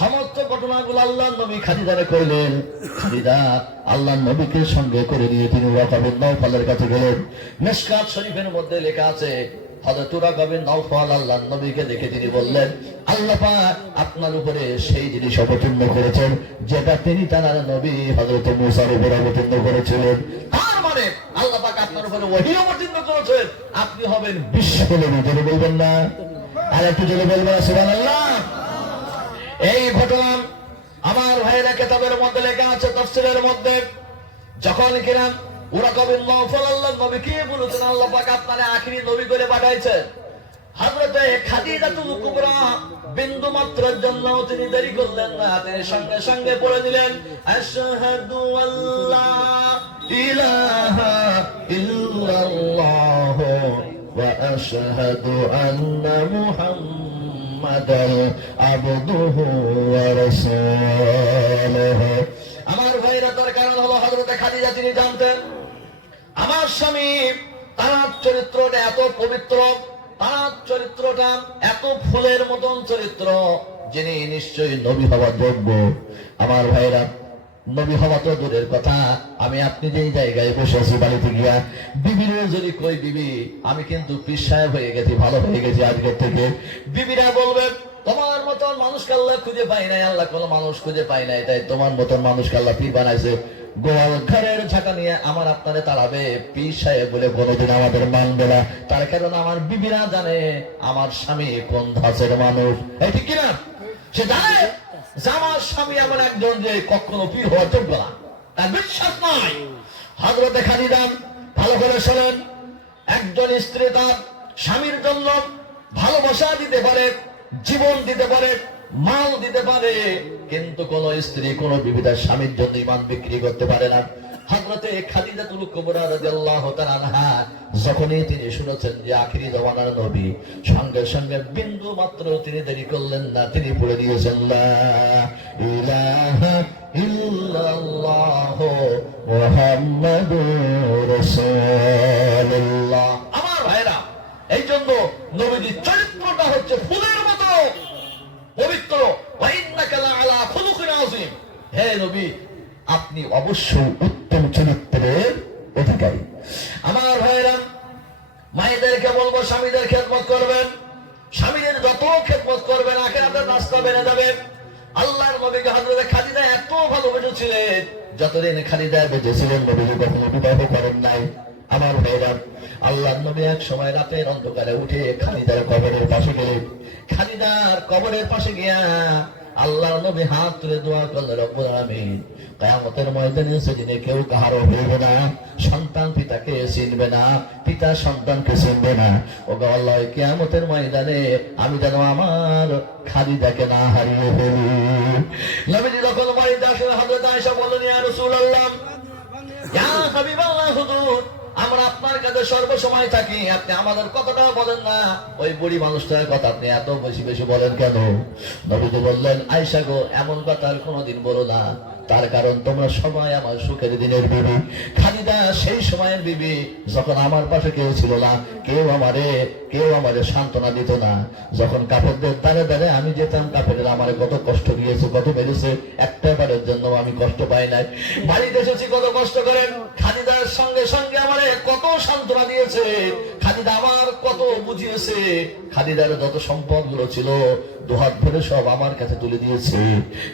সমস্ত ঘটনাগুলো আল্লাহ নবী খাদিদারে করলেন। খাদিদা আল্লাহ নবীকে সঙ্গে করে নিয়ে তিনি নৌফলের কাছে গেলেন। মেশকাত শরীফের মধ্যে লেখা আছে আল্লাহ আল্লাহ করেছেন, যেটা তিনি মানে আল্লাহ আপনার উপরে করেছেন। আপনি হবেন বিশ্ব জোরে বলবেন না? আর একটু জোরে বলবেন, সুবহানাল্লাহ। এই ঘটনা আমার ভাইয়েরা কেতাবের মধ্যে লেখা আছে, তফসিলের মধ্যে। যখন কিনা ওরা কবির নফল আল্লাহ নবীকে বলেছেন? আল্লাহ পাক আপনারে আখিরি নবী করে পাঠাইছেন। হযরতে খাদিজাতুল কুবরা বিন্দু মাত্রের জন্য তিনি দেরি করলেন না। তিনি সঙ্গে সঙ্গে পড়ে দিলেন, আশহাদু আল্লা ইলাহা ইল্লাল্লাহ ওয়া আশহাদু আন্না মুহাম্মাদান আবদুহু ওয়া আমার ভাইরা তার কারণ হলো হযরতে খাদিজা, তিনি জানতেন, আমার স্বামী তার চরিত্রটা এত পবিত্র, তার চরিত্রটা এত ফুলের মতন চরিত্র, যিনি নিশ্চয়ই নবী হওয়ার যোগ্য। আমার ভাইরা নবী হওয়া তো দূরের কথা। আমি আপনি যেই জায়গায় বসে আছি বাড়িতে গিয়া, বিবিরে যদি কই, বিবি, আমি কিন্তু পিসায় হয়ে গেছি, ভালো হয়ে গেছি আজকের থেকে। বিবিরা বলবে, তোমার মতন মানুষকে আল্লাহ খুঁজে পাই নাই, আল্লাহ কোনো মানুষ খুঁজে পাই নাই, তাই তোমার মতন মানুষকে আল্লাহ পীর বানাইছে। গোয়াল ঘরের ঝাঁকা নিয়ে আমার আপনারে তাড়াবে, পীর সাহেব বলে কোনোদিন আমাদের মানবে না। তার কারণ আমার বিবিরা জানে, আমার স্বামী কোন ধাঁচের মানুষ। এই ঠিক কিনা? সে জানে? যে আমার স্বামী এমন একজন যে কখনো পীর হওয়ার যোগ্য না। তার বিশ্বাস নয় হজরতে খালিদান ভালো করে শোনেন। একজন স্ত্রী তার স্বামীর জন্য ভালোবাসা দিতে পারে, জীবন দিতে পারে, মাল দিতে পারে, কিন্তু কোন স্ত্রী কোন বিবিধার স্বামীর জন্য ইমান বিক্রি করতে পারে না। যখনই তিনি শুনেছেন যে আখিরি জমানার নবী, সঙ্গে সঙ্গে বিন্দু তিনি দেরি করলেন না, তিনি পড়ে দিয়েছেন, লা ইলাহা ভালোবেসেছিলেন যতদিন খাদিজা বেঁচে ছিলেন কখনো বিবাহ করেন নাই। আমার ভাইরা আল্লাহ নবী এক সময় রাতের অন্ধকারে উঠে খালিদার কবরের পাশে গেলেন খালিদার কবরের পাশে গিয়া আল্লাহ নবী হাত তুলে দোয়া রব্বুল কিয়ামতের ময়দানে সেদিনে কেউ কাহারও হইবে না, সন্তান পিতাকে চিনবে না, পিতা সন্তানকে চিনবে না। ও আল্লাহ, কিয়ামতের ময়দানে আমি যেন আমার খালিদাকে না হারিয়ে ফেলি। আপনার কাছে সর্বসময় থাকি। আপনি আমাদের কতটা বলেন না। ওই বুড়ি মানুষটার কথা আপনি এত বেশি বেশি বলেন কেন? নবীজি বললেন আইসা গো, এমন কথা আর কোনোদিন বলো না। তার কারণ তোমরা সবাই আমার সুখের দিনের বিবি। খালিদা সেই সময়ের বিবি, যখন আমার পাশে কেউ ছিল না, কেউ আমারে কেউ আমারে সান্ত্বনা দিত না। যখন কাপড়দের দ্বারে দ্বারে আমি যেতাম কাপড়ের আমারে কত কষ্ট দিয়েছে, কত বেড়েছে একটা বারের জন্য আমি কষ্ট পাই নাই। বাড়িতে এসেছি, কত কষ্ট করেন। খালিদার সঙ্গে সঙ্গে আমারে কত সান্ত্বনা দিয়েছে। খালিদা আমার কত বুঝিয়েছে। খালিদার যত সম্পদগুলো ছিল, দুহাত ভরে সব আমার কাছে তুলে দিয়েছে।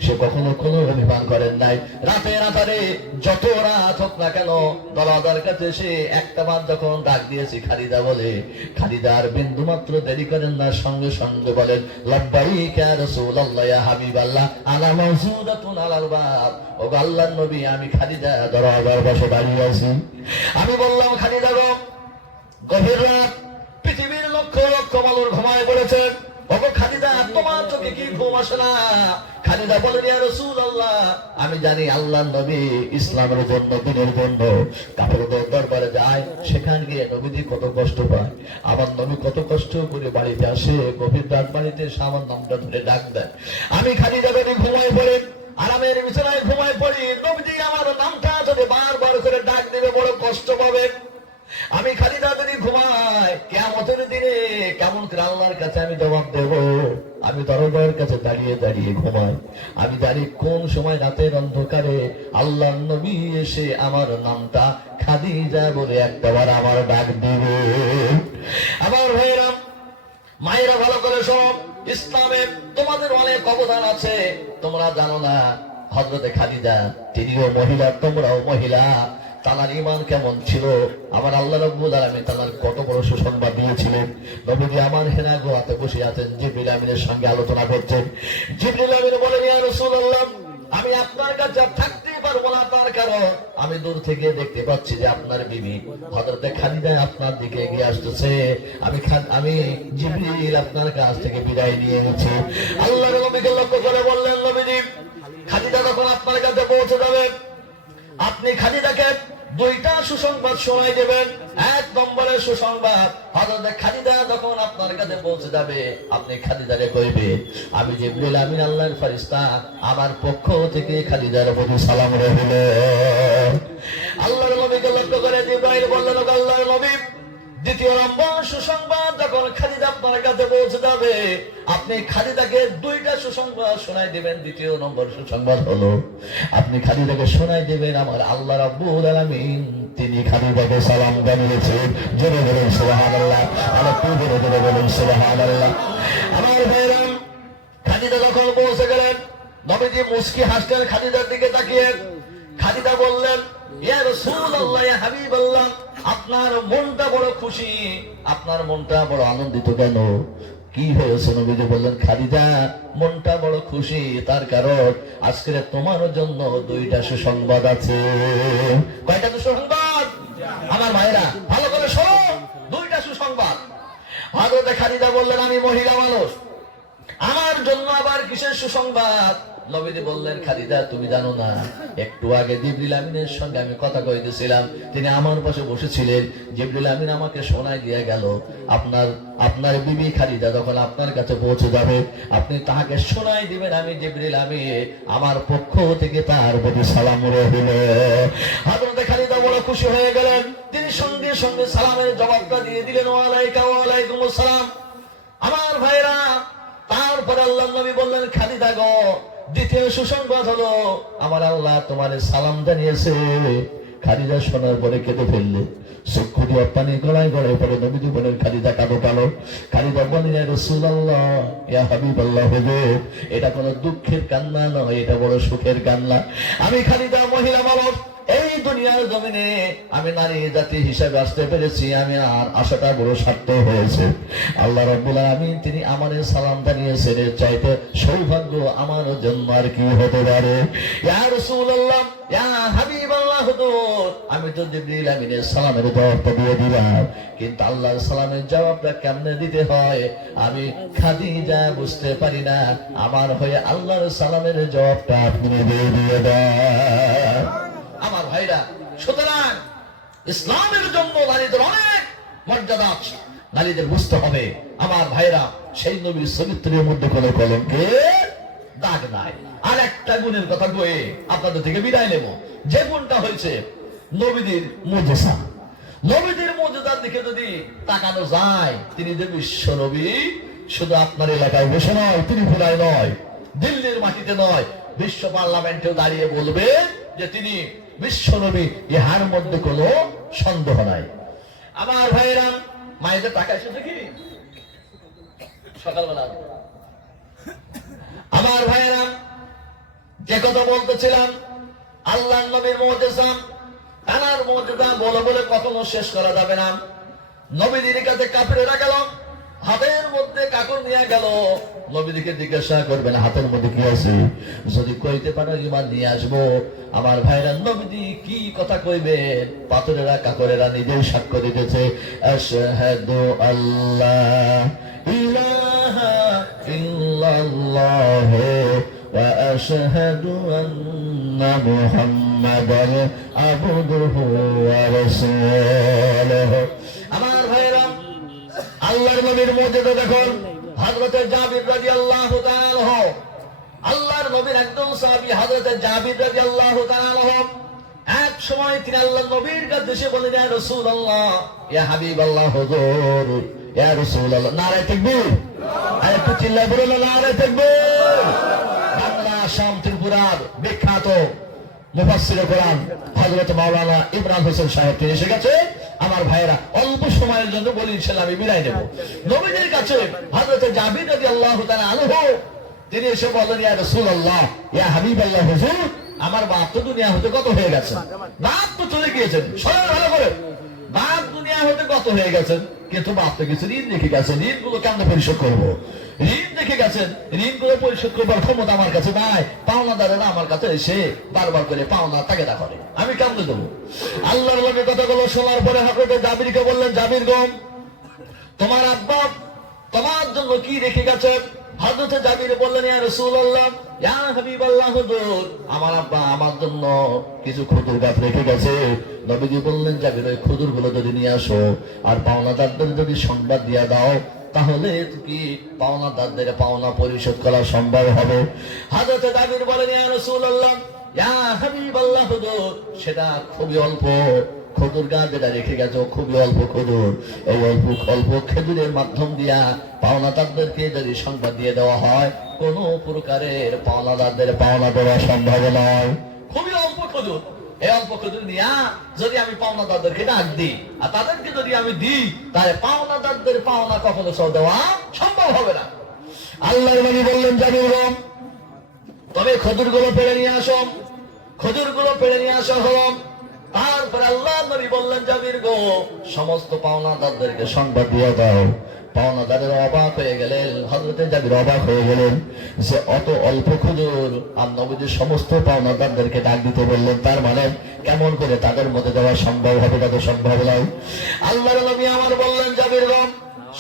সে কখনো কোনো অভিমান করেন নাই। রাতে রাতারে যত রাত হোক না কেন, দলাদার কাছে সে একটা বার যখন ডাক দিয়েছি খালিদা বলে খালিদার বিন্দু মাত্র দেরি করেন না, সঙ্গে সঙ্গে বলেন রাসূলুল্লাহ, ইয়া হাবিবাল্লাহ আনা মাওজুদাতুন আলাল ও নবী, আমি খালিদা দরজার পাশে দাঁড়িয়ে আছি। আমি বললাম খালিদা গো, গভীর রাত, পৃথিবীর লক্ষ লক্ষ মানুষ ঘুমায় পড়েছে ওগো খালিদা তোমার চোখে কি ঘুম আসে না? খালিদা বলেন, ইয়া রাসূলুল্লাহ, আমি জানি আল্লাহর নবী ইসলামের জন্য দিনের জন্য কাপড়দের দরবারে যায়, সেখানে গিয়ে নবীজি কত কষ্ট পায়। আমার নবী কত কষ্ট করে বাড়িতে আসে, গভীর রাত বাড়িতে আমার নামটা ধরে ডাক দেয়। আমি খালিদা বেদি ঘুমায় পড়ে, আরামের বিছানায় ঘুমায় পড়ি, নবীজি আমার নামটা যদি বারবার করে ডাক দেবে, বড় কষ্ট পাবে। আমি খালিদা যদি ঘুমাই কেমতের দিনে কেমন আল্লাহর কাছে আমি জবাব দেব? আমি দরবার কাছে দাঁড়িয়ে দাঁড়িয়ে ঘুমাই। আমি জানি কোন সময় রাতের অন্ধকারে আল্লাহ নবী এসে আমার নামটা খাদিজা বলে একটাবার আমার ডাক দিবে। আমার ভাইরা মায়েরা ভালো করে সব ইসলামে তোমাদের অনেক অবদান আছে। তোমরা জানো না হজরতে খালিদা তিনিও মহিলা, তোমরাও মহিলা। তানার ইমান কেমন ছিল? আমার আল্লাহ রব্বুল আলামিন তানার কত বড় সুসংবাদ দিয়েছিলেন। নবীজি আমার হেনা গোয়াতে বসে আছেন, জিবরিল আমিনের সঙ্গে আলোচনা করছেন। জিবরিল আমিন বলেন, ইয়া রাসূলুল্লাহ, আমি আপনার কাছে থাকতেই পারব না, তার কারণ আমি দূর থেকে দেখতে পাচ্ছি যে আপনার বিবি হজরতে খালিদা আপনার দিকে এগিয়ে আসতেছে। আমি আমি জিবরিল আপনার কাছ থেকে বিদায় নিয়ে গেছি আল্লাহর নবীকে লক্ষ্য করে বললেন, নবীজি, খালিদা যখন আপনার কাছে পৌঁছে যাবে, আপনি খালিদাকে দুইটা সুসংবাদ শোনাই দেবেন। এক নম্বরের সুসংবাদ হজরত খালিদা যখন আপনার কাছে পৌঁছে যাবে, আপনি খালিদারে কইবে, আমি যে জিবরিল আমি আল্লাহর ফারিস্তা আমার পক্ষ থেকে খালিদার প্রতি সালাম রহিল। আল্লাহর নবীকে লক্ষ্য করে জিব্রাইল বললেন আল্লাহর নবী দ্বিতীয় নম্বর সুসংবাদ, যখন খালিদা আপনার কাছে পৌঁছে যাবে, আপনি খালিদাকে দুইটা সুসংবাদ শোনাই দিবেন। দ্বিতীয় নম্বর সুসংবাদ হলো, আপনি খালিদাকে শোনাই দিবেন, আমার আল্লাহ রাব্বুল আলামিন, তিনি খালিদাকে সালাম জানিয়েছেন। জোরে বলেন, সুবহানাল্লাহ। আর একটু জোরে বলেন, সুবহানাল্লাহ। আমার ভাইরাম খালিদা যখন পৌঁছে গেলেন, নবীজি মুস্কি হাসলেন খালিদার দিকে তাকিয়ে। খালিদা বললেন আপনার মনটা বড় খুশি, আপনার মনটা বড় আনন্দিত কেন? কি হয়েছে নবীজি বললেন খালিদা মনটা বড় খুশি, তার কারণ আজকে তোমার জন্য দুইটা সুসংবাদ আছে। কয়টা সুসংবাদ? আমার মায়েরা, ভালো করে শোনো, দুইটা সুসংবাদ। হযরতে খালিদা বললেন, আমি মহিলা মানুষ। আমার জন্য আবার কিসের সুসংবাদ? নবীজি বললেন খালিদা তুমি জানো না, একটু আগে জিবরিল আমিনের সঙ্গে আমি কথা কইতেছিলাম। তিনি আমার পাশে বসেছিলেন। জিবরিল আমিন আমাকে শোনাই দিয়ে গেল, আপনার আপনার বিবি খালিদা যখন আপনার কাছে পৌঁছে যাবে, আপনি তাহাকে শোনাই দিবেন আমি জিবরিল আমি আমার পক্ষ থেকে তার প্রতি সালাম রহিল। হযরতে খালিদা বড় খুশি হয়ে গেলেন। তিনি সঙ্গে সঙ্গে সালামের জবাবটা দিয়ে দিলেন ওয়ালাইকা ওয়ালাইকুম আসসালাম। আমার ভাইরা তারপরে আল্লাহ নবী বললেন, খালিদা গো, দ্বিতীয় সুসংবাদ হলো, আমার আল্লাহ তোমার সালাম জানিয়েছে। খালিদা শোনার পরে কেঁদে ফেললে। চক্ষু দিয়ে পানি গড়ায় গড়ায় পরে নবীজি বলেন খালিদা কাঁদো পালো। খালিদা বলেন রসুল আল্লাহ ইয়া হাবিব আল্লাহ হুজুর, এটা কোনো দুঃখের কান্না নয়, এটা বড় সুখের কান্না। আমি খালিদা মহিলা মানুষ এই দুনিয়ার জমিনে আমি নারী জাতি হিসাবে আসতে পেরেছি, আমি আর আশাটা বড় সার্থক হয়েছে। আল্লাহ রাব্বুল আলামিন তিনি আমাদের সালাম জানিয়েছেন চাইতে সৌভাগ্য আমার জন্য আর কি হতে পারে। ইয়া রাসূলুল্লাহ, ইয়া আমি তো জিবরিল আমিনের সালামের জবাবটা দিয়ে দিলাম। কিন্তু আল্লাহর সালামের জবাবটা কেমনে দিতে হয়, আমি খাদিজা বুঝতে পারি না। আমার হয়ে আল্লাহর সালামের জবাবটা আপনি দিয়ে দিয়ে আমার ভাইরা, সুতরাং ইসলামের জন্য নারীদের অনেক মর্যাদা আছে। নারীদের বুঝতে হবে, আমার ভাইরা, সেই নবীর চরিত্রের মধ্যে কোনো কলঙ্কে দাগ নাই। আর একটা গুণের কথা কয়ে আপনাদের থেকে বিদায় নেব। যে গুণটা হয়েছে নবীদের মজেসা। নবীদের মর্যাদার দিকে যদি তাকানো যায়, তিনি যে বিশ্ব নবী, শুধু আপনার এলাকায় বসে নয় তিনি ত্রিপুরায় নয়, দিল্লির মাটিতে নয়, বিশ্ব পার্লামেন্টেও দাঁড়িয়ে বলবে যে তিনি বিশ্ব নবী ইহার মধ্যে কোনো সন্দেহ নাই। আমার ভাইয়েরা, মায়েদের টাকা এসেছে কি? সকালবেলা। আমার ভাইয়েরা, যে কথা বলতেছিলাম আল্লাহ নবীর মজেসাম তানার মর্যাদা বলে বলে কখনো শেষ করা যাবে না। নবীদের কাছে কাপড়ে গেল হাতের মধ্যে কাকর নিয়ে গেল। নবীদিকে জিজ্ঞাসা করবেন, হাতের মধ্যে কি আছে? যদি কইতে পারো, ইমান নিয়ে আসব। আমার ভাইরা নবীদি কি কথা কইবে পাথরেরা, কাকরেরা নিজেই সাক্ষ্য দিতেছে আল্লাহ আল্লাহর নবীর মর্যাদা দেখুন। হযরতে জাবির রাদিয়াল্লাহু তাআলা আল্লাহর নবীর একদম সাহাবী হযরতে জাবির রাদিয়াল্লাহু তাআলা এক সময় তিনি আল্লাহ নবীর কাছে এসে বলেন ইয়া রাসূলুল্লাহ, ইয়া হাবিবাল্লাহ, হুজুর, ইয়া রাসূলুল্লাহ। নারায়ে আর একটু বলুন নারায়ে তাকবীর। বাংলা আসাম ত্রিপুরার বিখ্যাত মুফাসসিরে কোরআন হযরত মাওলানা ইমরান হোসেন সাহেব তিনি এসে গেছে আমার ভাইয়েরা, অল্প সময়ের জন্য বলি, ইনশাআল্লাহ আমি বিদায় নেব। নবীদের কাছে হযরত জাবির রাদিয়াল্লাহু তাআলা আনহু, তিনি এসে বললেন, ইয়া রাসূলুল্লাহ, ইয়া হাবিবাল্লাহ, হুজুর, আমার বাপ তো দুনিয়া হতে কত হয়ে গেছে? বাপ তো চলে গিয়েছেন, সবাই ভালো করে। দুনিয়া হতে কত হয়ে গেছেন, কিন্তু বাপ তো কিছু ঋণ রেখে গেছেন। ঋণগুলো কেমন পরিশোধ করব? ঋণ দেখে গেছেন ঋণগুলো পরিশোধ করবার ক্ষমতা আমার কাছে নাই। পাওনা দাদারা আমার কাছে এসে বারবার করে পাওনা তাকে তাগেদা করে। আমি কেমন দেবো? আল্লাহর লগে কথাগুলো শোনার পরে হঠাৎ জাবিরকে বললেন, জাবির গম তোমার আব্বা, তোমার জন্য কি রেখে গেছেন? হযরত জাবির বললেন, ইয়া রাসূলুল্লাহ, ইয়া হাবিবাল্লাহ হুজুর আমার আব্বা আমার জন্য কিছু খুদুর গাছ রেখে গেছে। নবীজি বললেন, জাবির, ওই খুদুরগুলো যদি নিয়ে আসো আর পাওনাদারদের যদি সংবাদ দিয়ে দাও, তাহলে কি পাওনাদারদের পাওনা পরিশোধ করা সম্ভব হবে? হযরত জাবির বলেন, ইয়া রাসূলুল্লাহ, ইয়া হাবিবাল্লাহ হুজুর সেটা খুবই অল্প। খজুর গাছ যেটা রেখে গেছে, খুবই অল্প খজুর এই অল্প অল্প খেজুরের মাধ্যম দিয়া পাওনাদারদেরকে যদি সংবাদ দিয়ে দেওয়া হয়, কোন প্রকারের পাওনাদারদের পাওনা দেওয়া সম্ভব নয় খুবই অল্প খজুর এই অল্প খজুর নিয়া যদি আমি পাওনাদারদেরকে ডাক দিই, আর তাদেরকে যদি আমি দিই, তাহলে পাওনাদারদের পাওনা কখনো সব দেওয়া সম্ভব হবে না। আল্লাহর নবী বললেন জাবির তবে খজুর পেড়ে নিয়ে আসো। খজুর পেড়ে নিয়ে আসা হলো তারপরে আল্লাহ নবী বললেন, জাবির গো, সমস্ত পাওনাদারদেরকে সংবাদ দিয়ে দাও। পাওনাদারের অবাক হয়ে গেলেন হজরতে জাবির অবাক হয়ে গেলেন যে, অত অল্প খুজুর। আর নবীদের সমস্ত পাওনাদারদেরকে ডাক দিতে বললেন, তার মানে কেমন করে তাদের মধ্যে দেওয়া সম্ভব হবে, তাদের সম্ভব নয়? আল্লাহর নবী আমার বললেন, জাবির গো,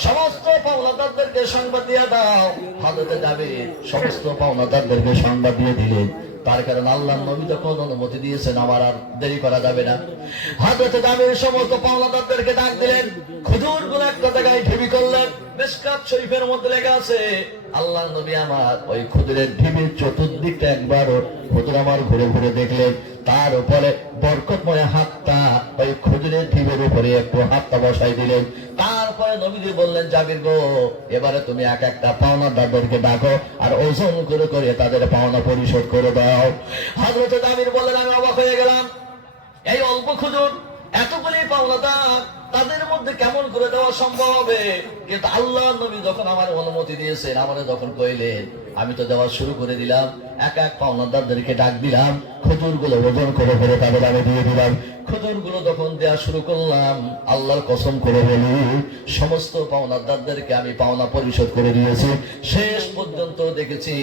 সমস্ত পাওনাদারদেরকে সংবাদ দিয়ে দাও। হাজতে যাবে সমস্ত পাওনাদারদেরকে সংবাদ দিয়ে দিলেন। তার কারণ আল্লাহ নবী যখন অনুমতি দিয়েছেন, আমার আর দেরি করা যাবে না। হাজতে যাবে সমস্ত পাওনাদারদেরকে ডাক দিলেনগুলো একটা জায়গায় ঢিবি করলেন মেসকাত শরীফের মধ্যে লেখা আছে। আল্লাহ নবী আমার ওই খুদুরের ঢিবির চতুর্দিকটা একবার খুদুর আমার ঘুরে ঘুরে দেখলেন। তার উপরে বরকতময় হাতটা ওই খুদুরের ঢিবের উপরে একটু হাতটা বসাই দিলেন। তারপরে নবীজি বললেন, জাবির গো, এবারে তুমি এক একটা পাওনাদারদেরকে ডাকো আর ওজন করে করে তাদের পাওনা পরিশোধ করে দাও। হজরত জাবির বললেন, আমি অবাক হয়ে গেলাম। এই অল্প খুঁজুন এতগুলি পাওনাদার তাদের মধ্যে কেমন করে দেওয়া সম্ভব হবে? কিন্তু আল্লাহ নবী যখন আমার অনুমতি দিয়েছেন আমাদের যখন কইলেন আমি তো দেওয়া শুরু করে দিলাম। এক এক পাওনাদারদেরকে ডাক দিলাম। খুদুরগুলো ওজন করে করে তাদের আমি দিয়ে দিলাম। খুদুরগুলো যখন দেওয়া শুরু করলাম, আল্লাহর কসম করে বলি, সমস্ত পাওনাদারদেরকে আমি পাওনা পরিশোধ করে দিয়েছি। শেষ পর্যন্ত দেখেছি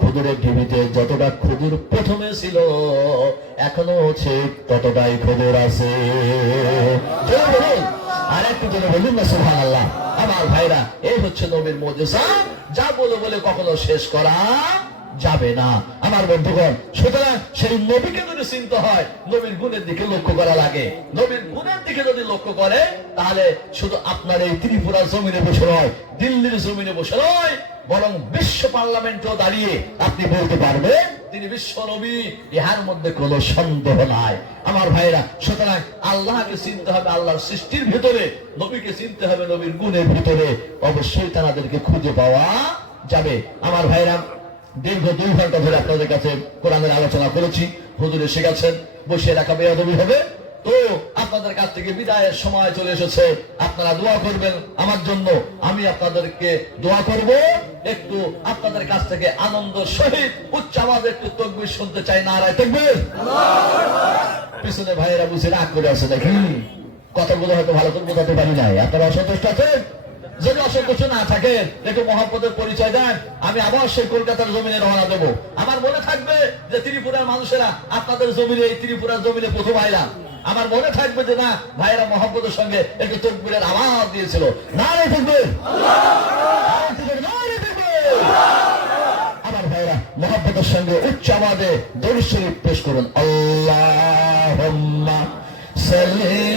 খুদুরের ঢিবিতে যতটা খুদুর প্রথমে ছিল, এখনও ঠিক ততটাই খুদুর আছে। আর একটু জোরে বলুন না সুবহান আল্লাহ আমার ভাইরা, এই হচ্ছে নবীর মজেসা। যা বলে বলে কখনো শেষ করা যাবে না। আমার বন্ধুগণ, সুতরাং সেই নবীকে যদি চিনতে হয়, নবীর গুণের দিকে লক্ষ্য করা লাগে। নবীর গুণের দিকে যদি লক্ষ্য করে, তাহলে শুধু আপনার এই ত্রিপুরা জমিনে বসে নয়, দিল্লির জমিনে বসে নয়, বরং বিশ্ব পার্লামেন্টেও দাঁড়িয়ে আপনি বলতে পারবেন, তিনি বিশ্ব নবী, ইহার মধ্যে কোনো সন্দেহ নাই। আমার ভাইরা সুতরাং আল্লাহকে চিনতে হবে আল্লাহর সৃষ্টির ভিতরে, নবীকে চিনতে হবে নবীর গুণের ভিতরে। অবশ্যই তাদেরকে খুঁজে পাওয়া যাবে। আমার ভাইরা দীর্ঘ দুই ঘণ্টা ধরে আপনাদের কাছে কোরআনের আলোচনা করেছি। হুজুরে শেখাচ্ছেন বসে রাখা বেয়াদবি হবে। তো আপনাদের কাছ থেকে বিদায়ের সময় চলে এসেছে। আপনারা দোয়া করবেন আমার জন্য। আমি আপনাদেরকে দোয়া করব। একটু আপনাদের কাছ থেকে আনন্দ সহিত উচ্চ আওয়াজে একটু তকবির শুনতে চাই নারায় তকবির। পিছনে ভাইয়েরা বুঝে রাগ করে আছে দেখি কথাগুলো হয়তো ভালো করে বোঝাতে পারি নাই। আপনারা অসন্তুষ্ট আছেন? যদি অসন্তুষ্ট না থাকেন একটু মহাপদের পরিচয় দেন, আমি আবার সেই কলকাতার জমিনে রওনা দেব। আমার মনে থাকবে যে ত্রিপুরার মানুষেরা আপনাদের জমিনে, এই ত্রিপুরার জমিনে প্রথম আইলাম আমার মনে থাকবে যে না, ভাইয়েরা মহাপদের সঙ্গে একটু তকবিরের আওয়াজ দিয়েছিল। না রে থাকবে আমার ভাইরা মহাব্বতের সঙ্গে উচ্চ আওয়াজে দরুদ পেশ করুন। আল্লাহ সাল্লি